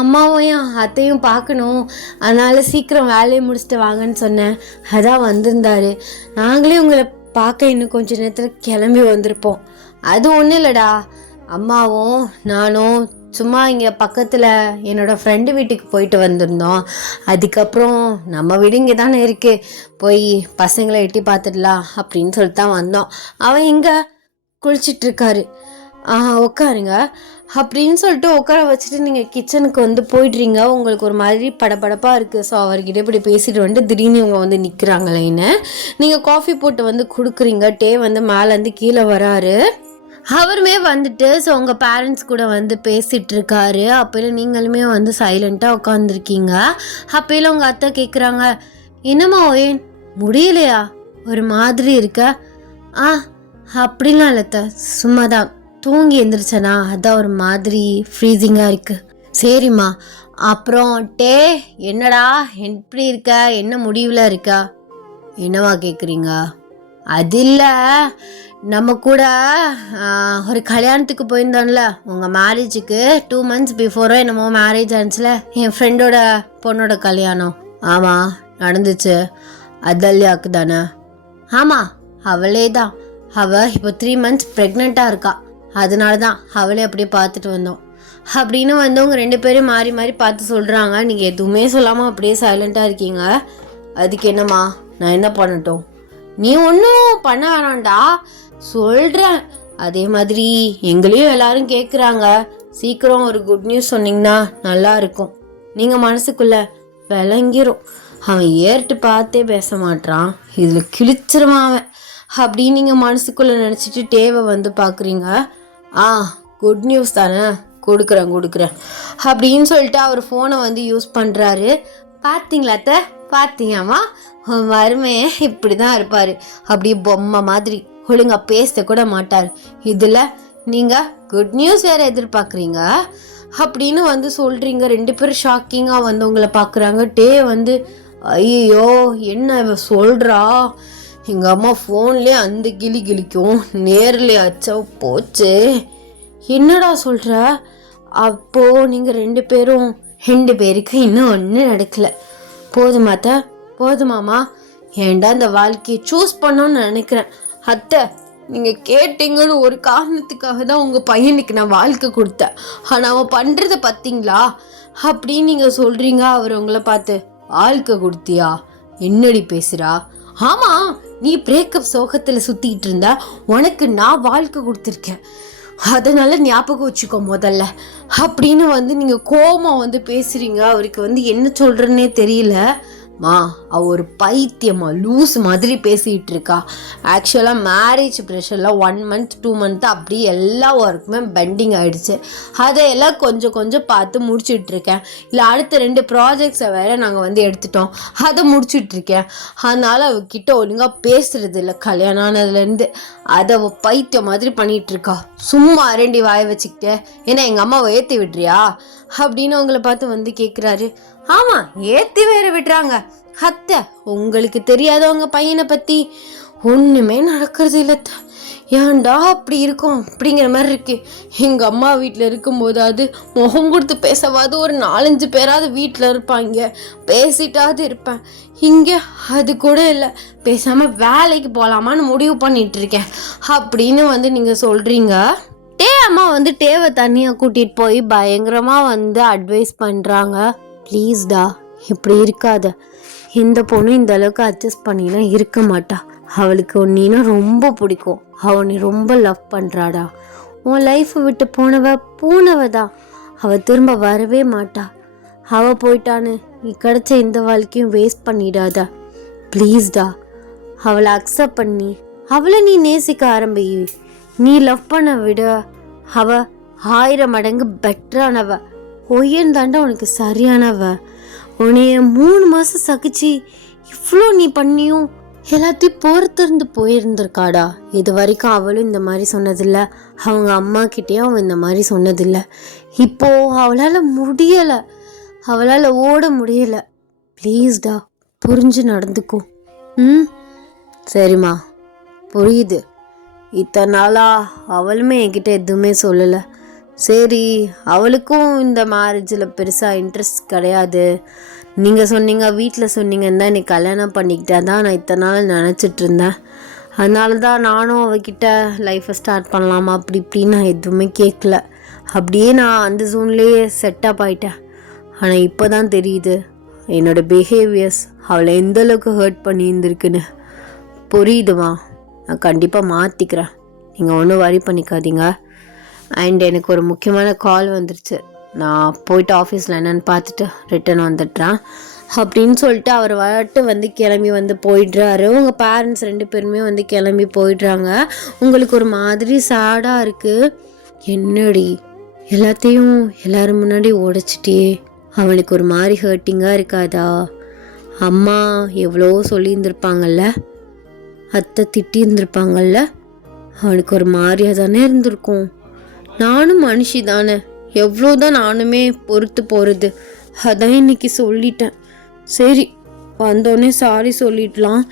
அம்மாவையும் அத்தையும் பார்க்கணும், அதனால் சீக்கிரம் வேலையை முடிச்சுட்டு வாங்கன்னு சொன்னேன். அதான் வந்திருந்தாரு. நாங்களே உங்களை பார்க்க இன்னும் கொஞ்சம் நேரத்தில் கிளம்பி வந்திருப்போம். அது ஒன்றும் இல்லைடா, அம்மாவும் நானும் சும்மா இங்கே பக்கத்தில் என்னோடய ஃப்ரெண்டு வீட்டுக்கு போயிட்டு வந்திருந்தோம். அதுக்கப்புறம் நம்ம வீடு இங்கே தானே இருக்குது, போய் பசங்களை எட்டி பார்த்துடலாம் அப்படின்னு சொல்லிட்டு தான் வந்தோம். அவன் இங்கே குளிச்சிட்ருக்காரு. உட்காருங்க அப்படின்னு சொல்லிட்டு உட்கார வச்சுட்டு நீங்கள் கிச்சனுக்கு வந்து போய்ட்றீங்க. உங்களுக்கு ஒரு மாதிரி படபடப்பாக இருக்குது. ஸோ அவர்கிட்ட இப்படி பேசிட்டு வந்துட்டு திடீர்னு இவங்க வந்து நிற்கிறாங்களேன்னு நீங்கள் காஃபி போட்டு வந்து கொடுக்குறீங்க. டே வந்து மேலேருந்து கீழே வராரு. அவருமே வந்துட்டு ஸோ உங்கள் பேரண்ட்ஸ் கூட வந்து பேசிகிட்டு இருக்காரு. அப்போல நீங்களுமே வந்து சைலண்ட்டாக உட்காந்துருக்கீங்க. அப்போல உங்கள் அத்தை கேட்குறாங்க, என்னம்மா ஓயன் முடியலையா, ஒரு மாதிரி இருக்க? அப்படிலாம் இல்லத்த, சும்மா தான் தூங்கி எழுந்திரிச்சனா, அதான் ஒரு மாதிரி ஃப்ரீசிங்காக இருக்குது. சரிம்மா, அப்புறம் டே என்னடா எப்படி இருக்க, என்ன முடிவில் இருக்கா? என்னவா கேட்குறீங்க? அது இல்லை, நம்ம கூட ஒரு கல்யாணத்துக்கு போயிருந்தோம்ல, உங்கள் மேரேஜுக்கு 2 months பிஃபோரோ என்னமோ மேரேஜ் ஆனிச்சுல, என் ஃப்ரெண்டோட பொண்ணோட கல்யாணம். ஆமாம் நடந்துச்சு, அதல்யாக்கு தானே? ஆமாம் அவளே தான். அவள் இப்போ 3 months ப்ரெக்னெண்ட்டாக இருக்கா. அதனால தான் அவளே அப்படியே பார்த்துட்டு வந்தோம் அப்படின்னு வந்தவங்க 2 பேரும் மாறி மாறி பார்த்து சொல்கிறாங்க. நீங்கள் எதுவுமே சொல்லாமல் அப்படியே சைலண்ட்டாக இருக்கீங்க. அதுக்கு என்னம்மா, நான் என்ன பண்ணட்டும்? நீ ஒன்றும் பண்ண வேணாண்டா, சொல்கிறேன். அதே மாதிரி எங்களையும் எல்லாரும் கேட்குறாங்க. சீக்கிரம் ஒரு குட் நியூஸ் சொன்னீங்கன்னா நல்லா இருக்கும். நீங்கள் மனசுக்குள்ளே விளங்கிரும். அவன் ஏறிட்டு பார்த்தே பேச மாட்டான், இதில் கிழிச்சிருவான் அவன் அப்படின்னு நீங்கள் மனசுக்குள்ளே நினச்சிட்டு டேவை வந்து பார்க்குறீங்க. ஆ, குட் நியூஸ் தானே, கொடுக்குறேன் அப்படின்னு சொல்லிட்டு அவர் ஃபோனை வந்து யூஸ் பண்ணுறாரு. பார்த்தீங்களா அத்தை, பார்த்தீங்கம்மா, மருமையே இப்படி தான் இருப்பார், அப்படியே பொம்மை மாதிரி ஒழுங்கா பேச கூட மாட்டார். இதில் நீங்கள் குட் நியூஸ் வேறு எதிர்பார்க்குறீங்க அப்படின்னு வந்து சொல்கிறீங்க. 2 பேரும் ஷாக்கிங்காக வந்து உங்களை பார்க்குறாங்க. டே வந்து ஐயோ என்ன இவ சொல்கிறா, எங்கள் அம்மா ஃபோன்லேயே அந்த கிளிக்கும், நேரில் அச்சா போச்சு, என்னடா சொல்கிற? அப்போது நீங்கள் 2 பேரும் 2 பேருக்கு இன்னும் ஒன்றும் நடக்கலை. போதுமாத்த, போதுமாம்மா, ஏன்டா இந்த வாழ்க்கையை சூஸ் பண்ணோன்னு நினைக்கிறேன். அத்தை, நீங்கள் கேட்டீங்கன்னு ஒரு காரணத்துக்காக தான் உங்கள் பையனுக்கு நான் வாழ்க்கை கொடுத்தேன், ஆனால் அவன் பண்ணுறத பார்த்தீங்களா அப்படின்னு நீங்கள் சொல்கிறீங்க. அவர் உங்களை பார்த்து வாழ்க்கை கொடுத்தியா, என்னடி பேசுகிறா? ஆமாம், நீ பிரேக்கப் சோகத்தில் சுற்றிக்கிட்டு இருந்தா உனக்கு நான் வாழ்க்கை கொடுத்துருக்கேன், அதனால ஞாபகம் வச்சுக்கோ முதல்ல அப்படின்னு வந்து நீங்கள் கோமா வந்து பேசுகிறீங்க. அவருக்கு வந்து என்ன சொல்கிறேன்னே தெரியல. அவ ஒரு பைத்தியமா லூஸ் மாதிரி பேசிகிட்டு இருக்கா. ஆக்சுவலாக மேரேஜ் ப்ரெஷரில் 1 month 2 month அப்படி எல்லா ஒர்க்குமே பெண்டிங் ஆகிடுச்சு. அதையெல்லாம் கொஞ்சம் பார்த்து முடிச்சுட்ருக்கேன். இல்லை அடுத்த 2 ப்ராஜெக்ட்ஸை வேறு நாங்கள் வந்து எடுத்துட்டோம், அதை முடிச்சுட்ருக்கேன். அதனால் அவகிட்ட ஒழுங்காக பேசுறது இல்லை கல்யாணம் ஆனதுலேருந்து. அதை அவள் பைத்தியம் மாதிரி பண்ணிகிட்ருக்கா. சும்மா 2 வாயை வச்சுக்கிட்டு ஏன்னா எங்கள் அம்மாவை ஏற்றி விட்றியா அப்படின்னு அவங்கள பார்த்து வந்து கேட்குறாரு. ஆமாம், ஏற்றி வேறு விடுறாங்க. அத்தை, உங்களுக்கு தெரியாதவங்க பையனை பற்றி ஒன்றுமே நடக்கிறது இல்லை. ஏன்டா அப்படி இருக்கும் அப்படிங்கிற மாதிரி இருக்கு. எங்கள் அம்மா வீட்டில் இருக்கும்போதாவது முகம் கொடுத்து பேசவாது ஒரு 4-5 பேராவது வீட்டில் இருப்பாங்க, பேசிட்டாவது இருப்பேன். இங்கே அது கூட இல்லை, பேசாமல் வேலைக்கு போகலாமான்னு முடிவு பண்ணிட்டு இருக்கேன் அப்படின்னு வந்து நீங்கள் சொல்கிறீங்க. அம்மா வந்து டேவை தனியாக கூட்டிகிட்டு போய் பயங்கரமாக வந்து அட்வைஸ் பண்ணுறாங்க. ப்ளீஸ்டா, இப்படி இருக்காத, எந்த பொண்ணும் இந்த அளவுக்கு அட்ஜஸ்ட் பண்ணிலாம் இருக்க மாட்டா. அவளுக்கு உன்னினா ரொம்ப பிடிக்கும், அவனை ரொம்ப லவ் பண்ணுறாடா. உன் லைஃப்பை விட்டு போனவ தான், அவள் திரும்ப வரவே மாட்டா. அவள் போயிட்டான்னு நீ கிடைச்ச இந்த வாழ்க்கையும் வேஸ்ட் பண்ணிடாதா. ப்ளீஸ்டா, அவளை அக்செப்ட் பண்ணி அவளை நீ நேசிக்க ஆரம்பி. நீ லவ் பண்ண விட அவ 1000 மடங்கு பெட்டரானவ. ஒய்யன் தாண்டா உனக்கு சரியானவ. உன்னைய 3 மாதம் சகிச்சு இவ்வளோ நீ பண்ணியும் எல்லாத்தையும் பொறுத்திருந்து போயிருந்திருக்காடா. இது வரைக்கும் அவளும் இந்த மாதிரி சொன்னதில்லை, அவங்க அம்மா கிட்டேயும் அவன் இந்த மாதிரி சொன்னதில்லை. இப்போது அவளால் முடியலை, அவளால் ஓட முடியலை. ப்ளீஸ்டா, புரிஞ்சு நடந்துக்கோ. சரிம்மா, புரியுது. இத்தனை நாளாக அவளுமே என்கிட்ட எதுவுமே சொல்லலை. சரி, அவளுக்கும் இந்த மேரேஜில் பெருசாக இன்ட்ரெஸ்ட் கிடையாது. நீங்கள் சொன்னீங்க, வீட்டில் சொன்னீங்கன்னா நீ கல்யாணம் பண்ணிக்கிட்டா தான் நான் இத்தனை நாள் நினச்சிட்டு இருந்தேன். அதனால தான் நானும் அவகிட்ட லைஃப்பை ஸ்டார்ட் பண்ணலாமா அப்படி இப்படின்னு நான் எதுவுமே கேட்கல. அப்படியே நான் அந்த ஜோன்லேயே செட்டப் ஆகிட்டேன். ஆனால் இப்போ தான் தெரியுது என்னோடய பிஹேவியர்ஸ் அவளை எந்தளவுக்கு ஹர்ட் பண்ணியிருந்துருக்குன்னு. புரியுதுமா, நான் கண்டிப்பாக மாற்றிக்கிறேன், நீங்கள் ஒன்றும் வரி பண்ணிக்காதீங்க. அண்ட் எனக்கு ஒரு முக்கியமான கால் வந்துருச்சு, நான் போயிட்டு ஆஃபீஸில் என்னென்னு பார்த்துட்டு ரிட்டன் வந்துடுறேன் அப்படின்னு சொல்லிட்டு அவர் வந்து கிளம்பி வந்து போயிடுறாரு. உங்கள் பேரண்ட்ஸ் 2 பேருமே வந்து கிளம்பி போயிடுறாங்க. உங்களுக்கு ஒரு மாதிரி சேடாக இருக்குது. என்னடி எல்லாத்தையும் எல்லோரும் முன்னாடி உடைச்சிட்டே, அவனுக்கு ஒரு மாதிரி ஹர்ட்டிங்காக இருக்காதா? அம்மா எவ்வளோ சொல்லியிருந்திருப்பாங்கல்ல, அத்தை திட்டி இருந்திருப்பாங்கல்ல, அவனுக்கு ஒரு மாதிரியாக தானே இருந்திருக்கும். நானும் மனுஷி தானே, எவ்வளோதான் நானுமே பொறுத்து போகிறது. அதான் இன்னைக்கு சொல்லிட்டேன். சரி, வந்தோடனே சாரி சொல்லிடலாம்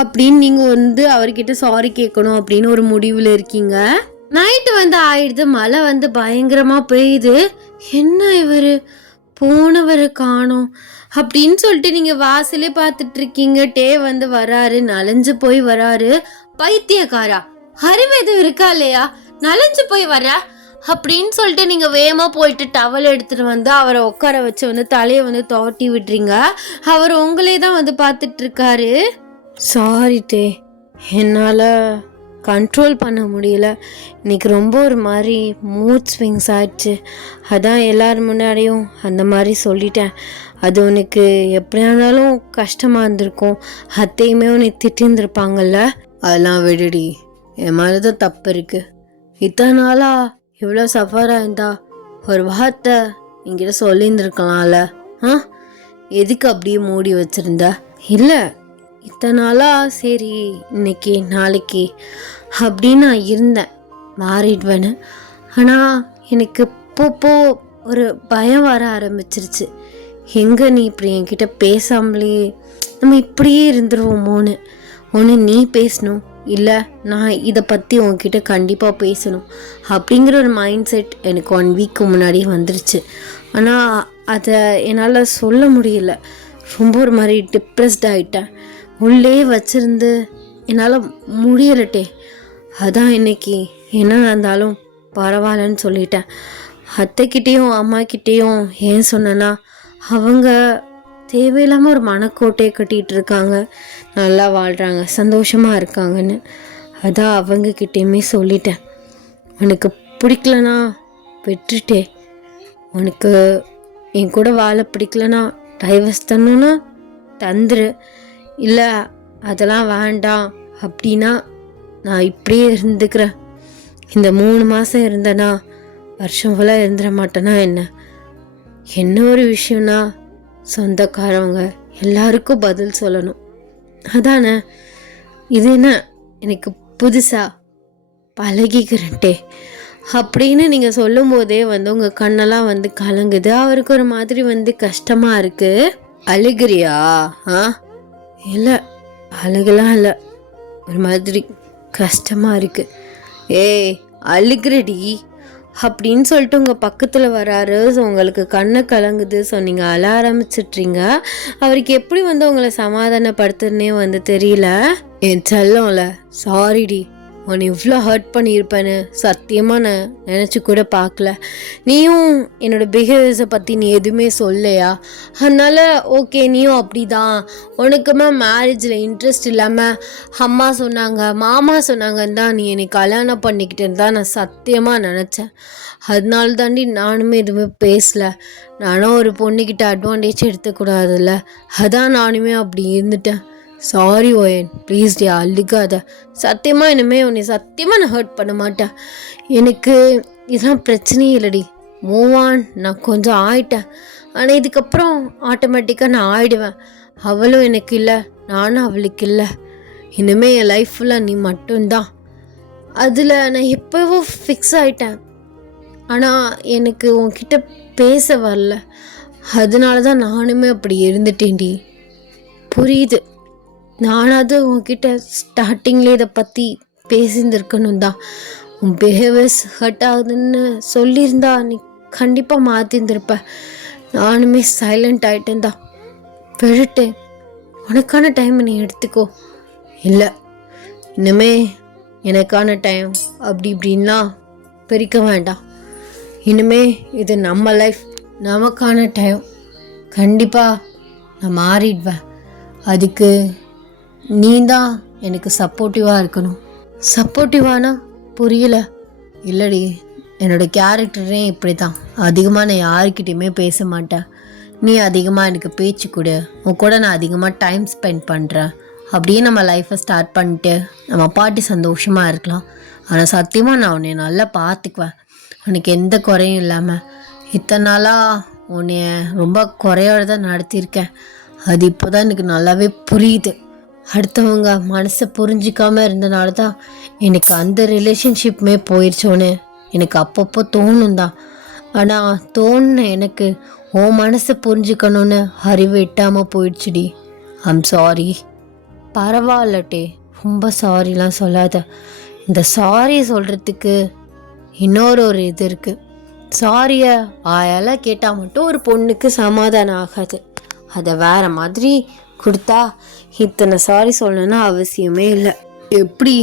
அப்படின்னு நீங்கள் வந்து அவர்கிட்ட சாரி கேட்கணும் அப்படின்னு ஒரு முடிவில் இருக்கீங்க. நைட்டு வந்து ஆயிடுது, மழை வந்து பயங்கரமாக பெய்யுது. என்ன இவர் போனவரை காணோம் அப்படின்னு சொல்லிட்டு நீங்கள் வாசலே பார்த்துட்டு இருக்கீங்க. டே வந்து வராரு, நனைஞ்சு போய் வராரு. பைத்தியக்காரா, அறிவு எதுவும் இருக்கா இல்லையா, நனைஞ்சு போய் வர அப்படின்னு சொல்லிட்டு நீங்கள் வேகமாக போயிட்டு டவல் எடுத்துகிட்டு வந்து அவரை உட்கார வச்சு வந்து தலையை வந்து தோட்டி விடுறீங்க. அவர் உங்களே தான் வந்து பார்த்துட்டு இருக்காரு. சாரி டே, என்னால் கண்ட்ரோல் பண்ண முடியல, இன்னைக்கு ரொம்ப ஒரு மாதிரி மூட் ஸ்விங்ஸ் ஆயிடுச்சு, அதான் எல்லோரும் முன்னாடியும் அந்த மாதிரி சொல்லிட்டேன். அது உனக்கு எப்படியா இருந்தாலும் கஷ்டமாக இருந்திருக்கும், அத்தையுமே உன்னை திட்டிருந்துருப்பாங்கல்ல. அதெல்லாம் விடுடி, என் மேலே தான் தப்பு இருக்குது, இத்தனை நாளா இவ்வளோ சஃபராக இருந்தா ஒரு வார்த்தை என்கிட்ட சொல்லியிருந்துருக்கலாம்ல. எதுக்கு அப்படியே மூடி வச்சுருந்த? இல்லை, இத்தனை நாளாக சரி இன்னைக்கு நாளைக்கு அப்படின்னு நான் இருந்தேன் மாறிடுவேன்னு. ஆனால் எனக்கு இப்போ ஒரு பயம் வர ஆரம்பிச்சிருச்சு. எங்கே நீ இப்படி என்கிட்ட பேசாமலே நம்ம இப்படியே இருந்துருவோமோன்னு. ஒன்று நீ பேசணும், இல்லை நான் இதை பற்றி உன்கிட்ட கண்டிப்பாக பேசணும் அப்படிங்கிற ஒரு மைண்ட் செட் எனக்கு 1 வீக்கு முன்னாடியே வந்துருச்சு. ஆனால் அதை என்னால் சொல்ல முடியல. ரொம்ப ஒரு மாதிரி டிப்ரெஸ்ட் ஆகிட்டேன். உள்ளே வச்சுருந்து என்னால் முடியலட்டே. அதான் இன்னைக்கு என்ன நடந்தாலும் பரவாயில்லன்னு சொல்லிட்டேன். அத்தைக்கிட்டேயும் அம்மாக்கிட்டேயும் ஏன் சொன்னேன்னா, அவங்க தேவையில்லாமல் ஒரு மனக்கோட்டையை கட்டிகிட்டு இருக்காங்க, நல்லா வாழ்கிறாங்க, சந்தோஷமாக இருக்காங்கன்னு. அதான் அவங்கக்கிட்டேயுமே சொல்லிட்டேன். உனக்கு பிடிக்கலனா விட்டுட்டே, உனக்கு என் கூட வாழ பிடிக்கலனா டைவர்ஸ் தரணுன்னா தந்துரு, இல்லை அதெல்லாம் வேண்டாம் அப்படின்னா நான் இப்படியே இருந்துக்கிறேன். இந்த 3 மாதம் இருந்தேன்னா வருஷம் ஃபுல்லாக இருந்துட மாட்டேன்னா என்ன ஒரு விஷயம்னா, சொந்தக்காரவங்க எல்லாருக்கும் பதில் சொல்லணும், அதானே. இது என்ன எனக்கு புதுசாக பழகிக்கிறேன்ட்டே அப்படின்னு நீங்கள் சொல்லும் போதே உங்கள் கண்ணெல்லாம் கலங்குது. அவருக்கு ஒரு மாதிரி கஷ்டமாக இருக்குது. அழுகிறியா? இல்லை, அழுகலாம் இல்லை, ஒரு மாதிரி கஷ்டமாக இருக்குது. ஏய் அழுகிறடி அப்படின்னு சொல்லிட்டு உங்கள் பக்கத்தில் வராரு. உங்களுக்கு கண்ணை கலங்குது. ஸோ நீங்கள் அழ ஆரம்பிச்சிட்றீங்க. அவருக்கு எப்படி உங்களை சமாதானப்படுத்துன்னே தெரியல. என் செல்லம்ல, சாரிடி, உன்னை இவ்வளோ ஹர்ட் பண்ணியிருப்பேன்னு சத்தியமாக நான் நினச்சி கூட பார்க்கல. நீயும் என்னோடய பிஹேவியர்ஸை பற்றி நீ எதுவுமே சொல்லையா? அதனால் ஓகே, நீயும் அப்படி தான், உனக்குமே மேரேஜில் இன்ட்ரெஸ்ட் இல்லாமல் அம்மா சொன்னாங்க மாமா சொன்னாங்கன்னு தான் நீ என்னை கல்யாணம் பண்ணிக்கிட்டேன்னு தான் நான் சத்தியமாக நினச்சேன். அதனால தாண்டி நானுமே எதுவுமே பேசலை. நானும் ஒரு பொண்ணுக்கிட்ட அட்வான்டேஜ் எடுத்துக்கூடாதுல்ல, அதான் நானுமே அப்படி இருந்துட்டேன். சாரி ஓயன், ப்ளீஸ் டே, அழுகாத. சத்தியமாக இனிமே உன்னை சத்தியமாக நான் ஹர்ட் பண்ண மாட்டேன். எனக்கு இதெல்லாம் பிரச்சனையே இல்லடி, மூவ் ஆன். நான் கொஞ்சம் ஆயிட்டேன், ஆனால் இதுக்கப்புறம் ஆட்டோமேட்டிக்காக நான் ஆயிடுவேன். அவளும் எனக்கு இல்லை, நானும் அவளுக்கு இல்லை. இனிமேல் என் லைஃப்பில் நீ மட்டும்தான். அதில் நான் எப்போவோ ஃபிக்ஸ் ஆகிட்டேன். ஆனால் எனக்கு உன்கிட்ட பேச வரல, அதனால தான் நானுமே அப்படி இருந்துட்டேன்டி. புரியுது, நானாவது உன்கிட்ட ஸ்டார்டிங்லேயே இதை பற்றி பேசியிருந்துருக்கணும் தான். உன் பிஹேவியர்ஸ் ஹர்ட் ஆகுதுன்னு சொல்லியிருந்தா நீ கண்டிப்பாக மாற்றிருந்துருப்ப. நானுமே சைலண்ட் ஆகிட்டேன் தான், விழுட்டேன். உனக்கான டைம் நீ எடுத்துக்கோ. இல்லை, இனிமே எனக்கான டைம் அப்படி இப்படின்னா பிரிக்க வேண்டாம். இனிமே இது நம்ம லைஃப், நமக்கான டைம். கண்டிப்பாக நான் மாறிடுவேன். அதுக்கு நீ தான் எனக்கு சப்போர்ட்டிவாக இருக்கணும். சப்போர்ட்டிவானா புரியல. இல்லடி, என்னோடய கேரக்டரே இப்படி தான். அதிகமாக நான் யாருக்கிட்டையுமே பேச மாட்டேன். நீ அதிகமாக எனக்கு பேச்சு கொடு, உன் கூட நான் அதிகமாக டைம் ஸ்பெண்ட் பண்ணுறேன். அப்படியே நம்ம லைஃப்பை ஸ்டார்ட் பண்ணிட்டு நம்ம பாட்டி சந்தோஷமாக இருக்கலாம். ஆனால் சத்தியமாக நான் உன்னை நல்லா பார்த்துக்குவேன், உனக்கு எந்த குறையும் இல்லாமல். இத்தனை நாளாக உன்னை ரொம்ப குறையோடு தான் நடத்தியிருக்கேன். அது இப்போ தான் எனக்கு நல்லாவே புரியுது. அடுத்தவங்க மனசை புரிஞ்சிக்காமல் இருந்தனால தான் எனக்கு அந்த ரிலேஷன்ஷிப்புமே போயிடுச்சோன்னு எனக்கு அப்பப்போ தோணும் தான். ஆனால் தோணுன எனக்கு உன் மனசை புரிஞ்சுக்கணுன்னு அறிவு எட்டாமல் போயிடுச்சுடி. I'm sorry. பரவாயில்லட்டே, ரொம்ப சாரிலாம் சொல்லாத. இந்த சாரி சொல்கிறதுக்கு இன்னொரு இது இருக்குது. சாரியை வாயால் கேட்டால் மட்டும் ஒரு பொண்ணுக்கு சமாதானம் ஆகாது. அதை வேறு மாதிரி கொடுத்தா இத்தனை சாரி சொல்லணும்னு அவசியமே இல்லை. எப்படி,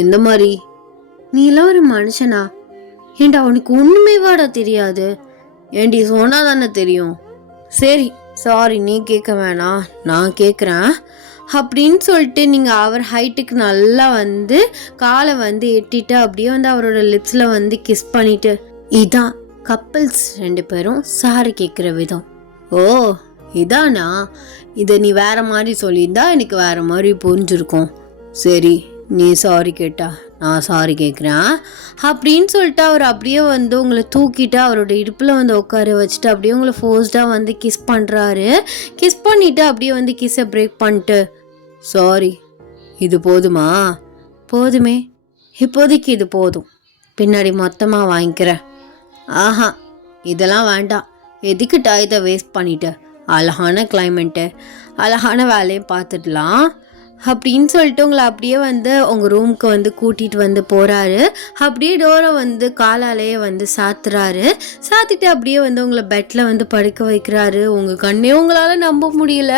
எந்த மாதிரி? நீலாம் ஒரு மனுஷனா? ஏண்டா உனக்கு ஒன்றுமே வாடா தெரியாது? ஏண்டி சொன்னா தானே தெரியும். சரி சாரி, நீ கேட்க வேணாம், நான் கேட்குறேன் அப்படின்னு சொல்லிட்டு நீங்கள் அவர் ஹைட்டுக்கு நல்லா காலை எட்டிட்டு அப்படியே அவரோட லிப்ஸில் கிஸ் பண்ணிட்டு, இதான் கப்பிள்ஸ் 2 பேரும் சாரி கேட்குற விதம். ஓ இதானா? இதை நீ வேற மாதிரி சொல்லியிருந்தா எனக்கு வேற மாதிரி புரிஞ்சிருக்கும். சரி, நீ சாரி கேட்டா நான் சாரி கேட்குறேன் அப்படின்னு சொல்லிட்டு அவர் அப்படியே வந்து உங்களை தூக்கிட்டு அவரோட இடுப்பில் வந்து உட்கார வச்சுட்டு அப்படியே உங்களை ஃபோர்ஸ்டாக வந்து கிஸ் பண்ணுறாரு. கிஸ் பண்ணிவிட்டு அப்படியே வந்து கிஸ்ஸை பிரேக் பண்ணிட்டு சாரி இது போதுமா? போதுமே, இப்போதைக்கு இது போதும், பின்னாடி மொத்தமாக வாங்கிக்கிறேன். ஆஹா இதெல்லாம் வேண்டாம், எதுக்கு டயத்தை வேஸ்ட் பண்ணிட்டு, அழகான கிளைமேட்டு அழகான வேலையும் பார்த்துடலாம் அப்படின்னு சொல்லிட்டு உங்களை அப்படியே வந்து உங்கள் ரூமுக்கு வந்து கூட்டிகிட்டு வந்து போகிறாரு. அப்படியே டோரை வந்து காலாலேயே வந்து சாத்திட்டு அப்படியே வந்து உங்களை பெட்டில் வந்து படுக்க வைக்கிறாரு. உங்கள் கண்ணே உங்களால் நம்ப முடியல.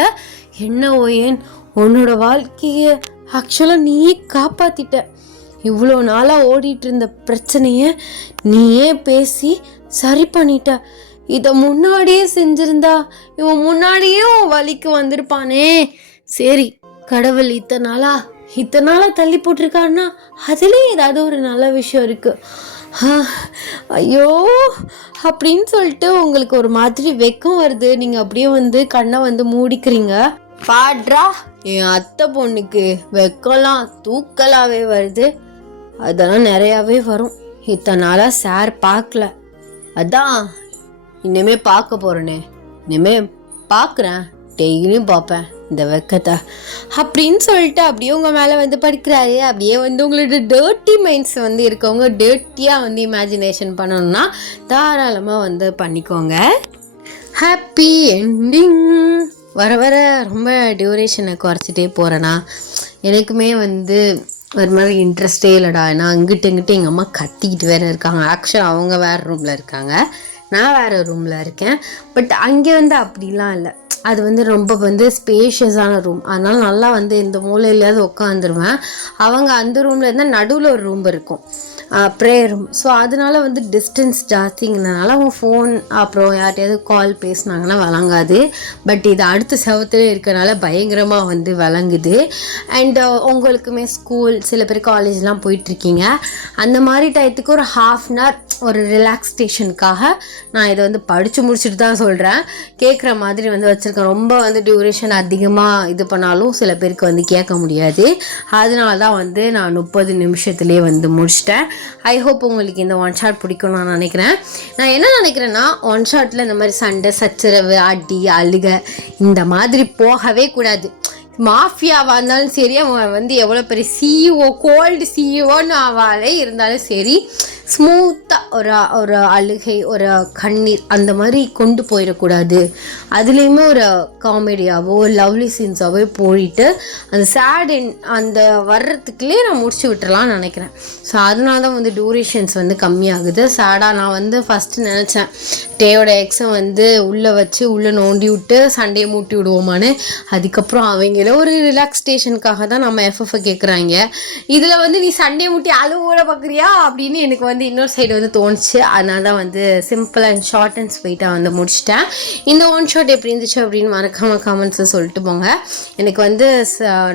என்ன ஓயேன், உன்னோட வாழ்க்கையை ஆக்சுவலாக நீயே காப்பாற்றிட்ட. இவ்வளோ நாளாக ஓடிட்டு இருந்த பிரச்சனையை நீயே பேசி சரி பண்ணிட்ட. இதை முன்னாடியே செஞ்சிருந்தா இவன் முன்னாடியே வலிக்கு வந்திருப்பானே. சரி, கடவுள் இத்தனை நாளாக தள்ளி போட்டிருக்காருன்னா அதுலேயும் ஏதாவது ஒரு நல்ல விஷயம் இருக்குது. ஐயோ அப்படின்னு சொல்லிட்டு உங்களுக்கு ஒரு மாதிரி வெக்கம் வருது. நீங்கள் அப்படியே வந்து கண்ணை வந்து மூடிக்கிறீங்க. பாட்ரா, என் அத்தை பொண்ணுக்கு வெக்கம்லாம் தூக்கலாகவே வருது. அதெல்லாம் நிறையாவே வரும். இத்தனை நாளாக சார் பார்க்கல, அதான் இனிமே பார்க்க போகிறேனே. இனிமே பார்க்குறேன், டெய்லியும் பார்ப்பேன் இந்த வெக்கத்தை அப்படின்னு சொல்லிட்டு அப்படியே உங்கள் மேலே வந்து படிக்கிறாரு. அப்படியே வந்து உங்களோட டர்ட்டி மைண்ட்ஸ் வந்து இருக்கவங்க டர்ட்டியாக வந்து இமேஜினேஷன் பண்ணணும்னா தாராளமாக வந்து பண்ணிக்கோங்க. Happy ending. வர வர ரொம்ப டியூரேஷனை குறைச்சிட்டே போகிறேன்னா எனக்குமே வந்து ஒரு மாதிரி இன்ட்ரெஸ்டே இல்லைடா. ஏன்னா இங்கிட்டு எங்கள் அம்மா கத்திக்கிட்டு வேறு இருக்காங்க. ஆக்சுவலாக அவங்க வேறு ரூமில் இருக்காங்க, நான் வேறு ரூமில் இருக்கேன். பட் அங்கே வந்து அப்படிலாம் இல்லை. அது வந்து ரொம்ப வந்து ஸ்பேஷியஸான ரூம். அதனால் நல்லா வந்து இந்த மூலையிலேயாவது உட்காந்துருவேன். அவங்க அந்த ரூமில் இருந்தால் நடுவில் ஒரு ரூம் இருக்கும், ப்ரேயர் ரூம். ஸோ அதனால வந்து டிஸ்டன்ஸ் ஜாஸ்திங்கிறதுனால அவங்க ஃபோன் அப்புறம் யார்ட்டையாவது கால் பேசினாங்கன்னா வழங்காது. பட் இது அடுத்த செவத்துல இருக்கிறனால பயங்கரமாக வந்து வழங்குது. அண்ட் உங்களுக்குமே ஸ்கூல், சில பேர் காலேஜ்லாம் போயிட்டுருக்கீங்க, அந்த மாதிரி டயத்துக்கு ஒரு ½ ஒரு ரிலாக்ஸேஷனுக்காக நான் இதை வந்து படித்து முடிச்சுட்டு தான் சொல்கிறேன். கேட்குற மாதிரி வந்து வச்சுருக்கேன். ரொம்ப வந்து டியூரேஷன் அதிகமாக இது பண்ணாலும் சில பேருக்கு வந்து கேட்க முடியாது. அதனால தான் வந்து நான் 30 நிமிஷத்துலேயே வந்து முடிச்சிட்டேன். ஐ ஹோப் உங்களுக்கு இந்த ஒன் ஷாட் பிடிக்கும்னு நான் நினைக்கிறேன். நான் என்ன நினைக்கிறேன்னா, ஒன் ஷாட்டில் இந்த மாதிரி சண்டை சச்சரவு அடி அழுக இந்த மாதிரி போகவே கூடாது. மாஃபியாவாக இருந்தாலும் சரி, அவன் வந்து எவ்வளோ பெரிய சிஇஓ கோல்டு சிஇஓன்னு ஆவாலே இருந்தாலும் சரி, ஸ்மூத்தாக ஒரு அழுகை ஒரு கண்ணீர் அந்த மாதிரி கொண்டு போயிடக்கூடாது. அதுலேயுமே ஒரு காமெடியாவோ லவ்லி சீன்ஸாகவோ போயிட்டு அந்த சேட் அந்த வர்றதுக்குள்ளே நான் முடிச்சு விட்டுறலாம்னு நினைக்கிறேன். ஸோ அதனால தான் வந்து டியூரேஷன்ஸ் வந்து கம்மியாகுது. சேடாக நான் வந்து ஃபஸ்ட்டு நினச்சேன் டேயோட எக்ஸை வந்து உள்ளே வச்சு உள்ளே நோண்டி விட்டு சண்டையை மூட்டி விடுவோமான்னு. அதுக்கப்புறம் அவங்கள ஒரு ரிலாக்ஸேஷனுக்காக தான் நம்ம எஃப்எஃப்ஐ கேட்குறாங்க. இதில் வந்து நீ சண்டையை மூட்டி அழுவோட பார்க்குறியா அப்படின்னு எனக்கு வந்து இன்னொரு சைடு வந்து தோணுச்சு. அதனால தான் வந்து சிம்பிள் அண்ட் ஷார்ட் அண்ட் ஸ்வீட்டாக வந்து முடிச்சிட்டேன். இந்த ஒன் ஷாட் எப்படி இருந்துச்சு அப்படின்னு மறக்காமல் கமெண்ட்ஸை சொல்லிட்டு போங்க. எனக்கு வந்து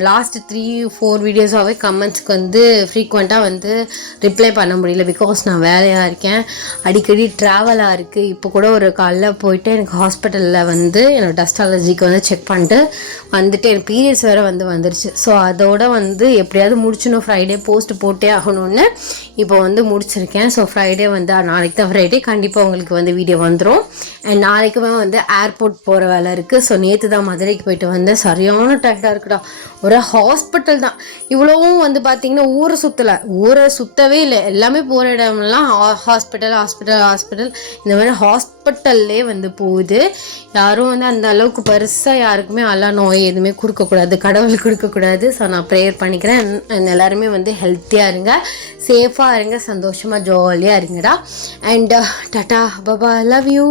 லாஸ்ட் 3-4 வீடியோஸாகவே கமெண்ட்ஸ்க்கு வந்து ஃப்ரீக்வெண்ட்டாக வந்து ரிப்ளை பண்ண முடியல. பிகாஸ் நான் வேலையாக இருக்கேன், அடிக்கடி ட்ராவலாக இருக்குது. இப்போ கூட ஒரு காலைல போயிட்டு எனக்கு ஹாஸ்பிட்டலில் வந்து என்னோடய டஸ்ட் அலர்ஜிக்கு வந்து செக் பண்ணிட்டு வந்துட்டு எனக்கு பீரியட்ஸ் வேறு வந்துருச்சு. ஸோ அதோட வந்து எப்படியாவது முடிச்சணும், ஃப்ரைடே போஸ்ட் போட்டே ஆகணும்னு இப்போ வந்து முடிச்சிருக்கேன். ஸோ ஃப்ரைடே வந்து நாளைக்கு தான் ஃப்ரைடே, கண்டிப்பாக உங்களுக்கு வந்து வீடியோ வந்துடும். அண்ட் நாளைக்குமே வந்து ஏர்போர்ட் போகிற வேலை இருக்குது. ஸோ நேற்று தான் மதுரைக்கு போயிட்டு வந்தேன். சரியான டயர்டாக இருக்குடா. ஒரு ஹாஸ்பிட்டல் தான் இவ்வளவும் வந்து பார்த்திங்கன்னா ஊரை சுற்றவே இல்லை. எல்லாமே போகிற இடம்லாம் ஹாஸ்பிட்டல் இந்த மாதிரி ஹாஸ்பிட்டல்லே வந்து போகுது. யாரும் வந்து அந்த அளவுக்கு பெருசாக யாருக்குமே அல்லா நோய் எதுவுமே கொடுக்கக்கூடாது, கடவுள் கொடுக்கக்கூடாது. ஸோ நான் ப்ரேயர் பண்ணிக்கிறேன். எல்லாருமே வந்து ஹெல்த்தியாக இருங்க, சேஃபாக இருங்க, சந்தோஷமாக ஜாலியாக இருங்கடா. And tata Baba, love you.